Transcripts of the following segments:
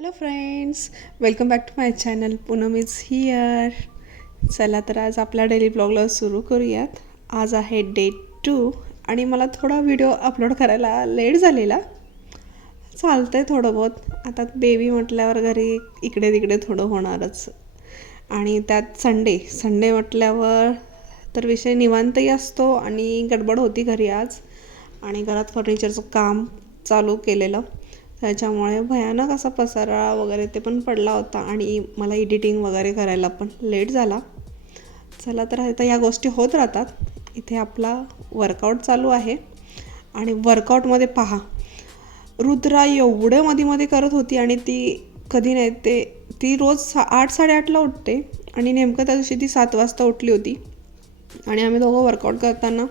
Hello friends welcome back to my channel Poonam is here चला तर आज आपल्या डेली ब्लॉगला सुरू करूयात. आज आहे डे टू आणि मला थोडा व्हिडिओ अपलोड करायला लेट झालेला. चालतं आहे थोडं बहुत. आता बेबी म्हटल्यावर घरी इकडे तिकडे थोडं होणारच. आणि त्यात संडे संडे म्हटल्यावर तर विषय निवांतही असतो आणि गडबड होती घरी आज. आणि घरात फर्निचरचं काम चालू केलेलं. त्याच्यामुळे भयानक असा पसारा वगैरे ते पण पडला होता आणि मला एडिटिंग वगैरे करायला पण लेट झाला. चला तर आता या गोष्टी होत राहतात. इथे आपला वर्कआउट चालू आहे. आणि वर्कआउटमध्ये पहा रुद्रा एवढे मध्ये मध्ये करत होती आणि ती कधी नाही ते ती रोज सा आठ साडेआठला उठते आणि नेमकं त्या दिवशी ती सात वाजता उठली होती. आणि आम्ही दोघं वर्कआउट करताना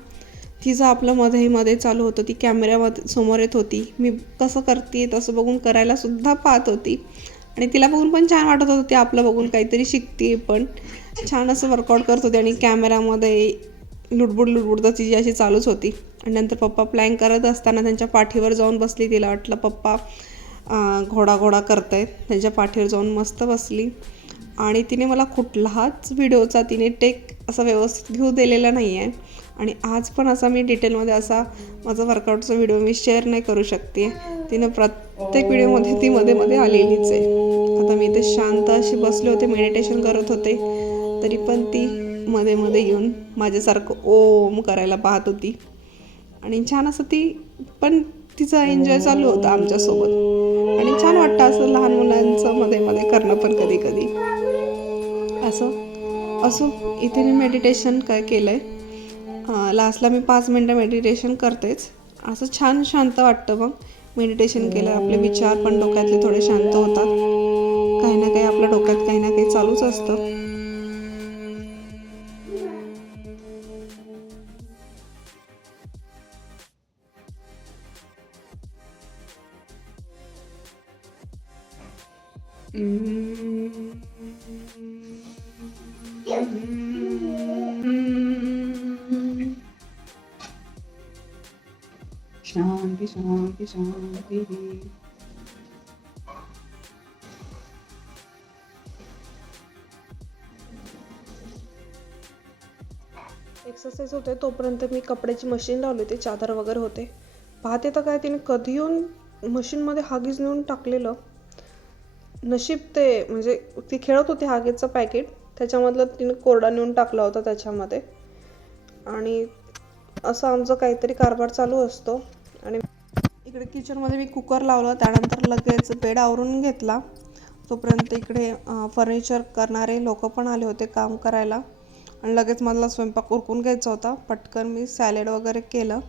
तिचं आपलं मध्ये मध्ये चालू होतं ती कॅमेऱ्यामध्ये समोर येत होती. मी कसं करते तसं बघून करायला सुद्धा पाहत होती. आणि तिला बघून पण छान वाटत होतं ती आपलं बघून काहीतरी शिकते पण. छान असं वर्कआउट करत होते आणि कॅमेऱ्यामध्ये लुडबुड लुडबुड तर तिची अशी चालूच होती. आणि नंतर पप्पा प्लॅन करत असताना त्यांच्या पाठीवर जाऊन बसली तिला वाटलं पप्पा घोडा घोडा करत आहेत त्यांच्या पाठीवर जाऊन मस्त बसली. आणि तिने मला कुठलाच व्हिडिओचा तिने टेक असा व्यवस्थित घेऊ दिलेला नाही आहे आणि आज पण असा मी डिटेलमध्ये असा माझा वर्कआउटचा व्हिडिओ मी शेअर नाही करू शकते. तिनं प्रत्येक व्हिडिओमध्ये ती मध्ये मध्ये आलेलीच आहे. आता मी इथे शांत अशी बसले होते मेडिटेशन करत होते. तरी पण ती मध्ये मध्ये येऊन माझ्यासारखं ओम करायला पाहत होती. आणि छान असं ती पण तिचा एन्जॉय चालू होता आमच्यासोबत. आणि छान वाटतं असं लहान मुलांचं मध्ये मध्ये करणं पण कधी कधी. असं असो इथे मी मेडिटेशन काय केलं आहे लास्टला मी पाच मिनटं मेडिटेशन करतेच. असं छान शांत वाटतं मग मेडिटेशन केलं आपले विचार पण डोक्यातले थोडे शांत होतात. काही ना काही आपल्या डोक्यात काही ना काही चालूच असतं. शांती शांती शांती एक्सरसाइज होते तोपर्यंत मी कपड्याची मशीन लावली होती चादर वगैरे होते. पाहते तर काय तिने कधी येऊन मशीनमध्ये हागीज नेऊन टाकलेलं. नशीब ते म्हणजे ती खेळत होती हागीजचं पॅकेट त्याच्यामधलं तिने कोरडा नेऊन टाकला होता त्याच्यामध्ये. आणि असं आमचं काहीतरी कारभार चालू असतो. आणि इकडे किचनमध्ये मी कुकर लावलं. त्यानंतर लगेच बेड आवरून घेतला. तोपर्यंत इकडे फर्निचर करणारे लोक पण आले होते काम करायला. आणि लगेच मला स्वयंपाक उरकून घ्यायचा होता. पटकन मी सॅलेड वगैरे केलं.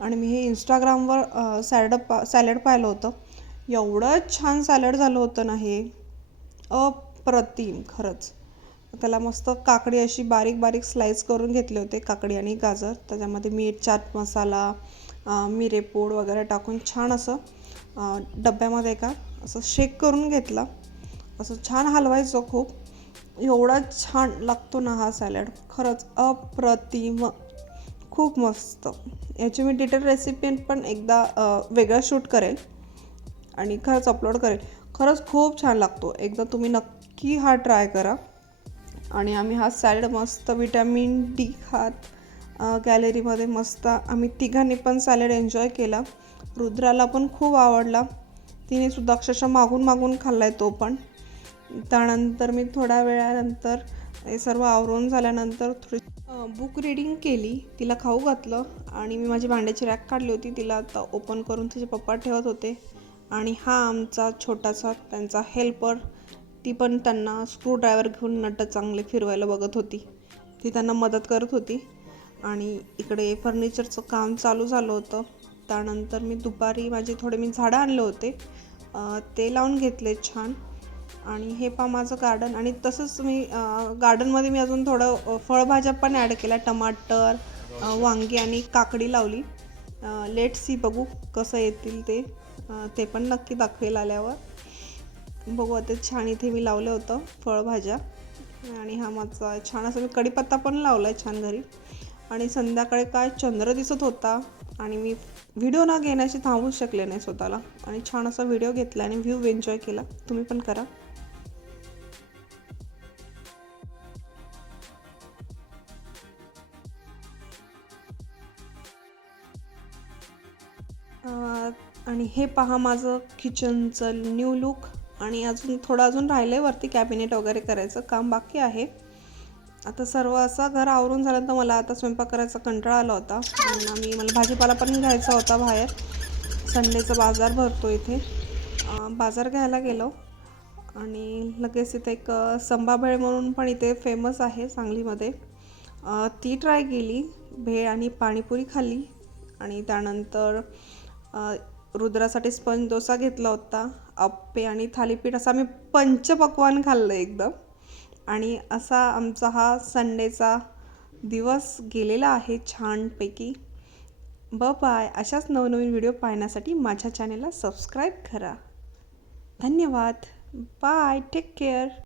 आणि मी हे इंस्टाग्रामवर सॅलड पा सॅलड पाहिलं होतं. एवढं छान सॅलड झालं होतं ना हे. अप्रतिम खरंच. त्याला मस्त काकडी अशी बारीक बारीक स्लाईस करून घेतले होते काकडी आणि गाजर. त्याच्यामध्ये मीठ चाट मसाला मिरेपूड वगैरे टाकून छान असं डब्यामध्ये एका असं शेक करून घेतला. असं छान हलवायचं खूप. एवढा छान लागतो ना हा सॅलड खरंच अप्रतिम. खूप मस्त. याची मी डिटेल रेसिपी पण एकदा वेगळं शूट करेल. आणि खरंच अपलोड करेल. खरंच खूप छान लागतो. एकदा तुम्ही नक्की हा ट्राय करा. आणि आम्ही हा सॅलड मस्त विटॅमिन डी खात गॅलरीमध्ये मस्त आम्ही तिघांनी पण सॅलड एन्जॉय केला. रुद्राला पण खूप आवडला. तिने सुद्धा अक्षरशः मागून मागून खाल्ला आहे तो पण. त्यानंतर मी थोड्या वेळानंतर हे सर्व आवरून झाल्यानंतर थोडी बुक रीडिंग केली. तिला खाऊ घातलं आणि मी माझी भांड्याची रॅक काढली होती. तिला आता ओपन करून तिचे पप्पा ठेवत होते. आणि हा आमचा छोटासा त्यांचा हेल्पर ती पण त्यांना स्क्रूड्रायव्हर घेऊन नट चांगले फिरवायला बघत होती. ती त्यांना मदत करत होती. आणि इकडे फर्निचरचं काम चालू झालं होतं. त्यानंतर मी दुपारी माझे थोडे मी झाडं आणले होते. ते लावून घेतले छान. आणि हे पा माझं गार्डन आणि तसंच मी गार्डनमध्ये मी अजून थोडं फळभाज्या पण ॲड केल्या. टमाटर वांगी आणि काकडी लावली. लेट सी बघू कसं येतील ते. ते पण नक्की दाखवेल आल्यावर. बघू आता छान इथे मी लावलं होतं फळभाज्या. आणि हा माझा छान असं मी कढीपत्ता पण लावला आहे छान घरी. आणि संध्याकाळी काय चंद्र दिसत होता आणि मी व्हिडिओ न घेण्याची थांबूच शकले नाही स्वतःला. आणि छान असा व्हिडिओ घेतला आणि व्ह्यू एन्जॉय केला. तुम्ही पण करा. आणि हे पहा माझं किचनचं न्यू लुक आणि अजून थोडं अजून राहिलं आहे वरती कॅबिनेट वगैरे करायचं. काम बाकी आहे. आता सर्व असं घर आवरून झाल्यानंतर मला आता स्वयंपाक करायचा कंटाळा आला होता. आणि आम्ही मला भाजीपाला पण घ्यायचा होता बाहेर. संडेचा बाजार भरतो इथे. बाजार घ्यायला गेलो. आणि लगेच इथे एक अं, संभाभेळ म्हणून पण इथे फेमस आहे सांगलीमध्ये. ती ट्राय केली. भेळ आणि पाणीपुरी खाल्ली. आणि त्यानंतर रुद्रासाठी स्पंज डोसा घेतला होता. अप्पे आणि थालीपीठ असं आम्ही पंचपक्वान खाल्लं एकदम. आणि असा आमचा हा संडेचा दिवस गेलेला आहे छानपैकी. ब बाय. अशाच नवनवीन व्हिडिओ पाहण्यासाठी माझ्या चॅनेलला सबस्क्राईब करा. धन्यवाद. बाय. Take care.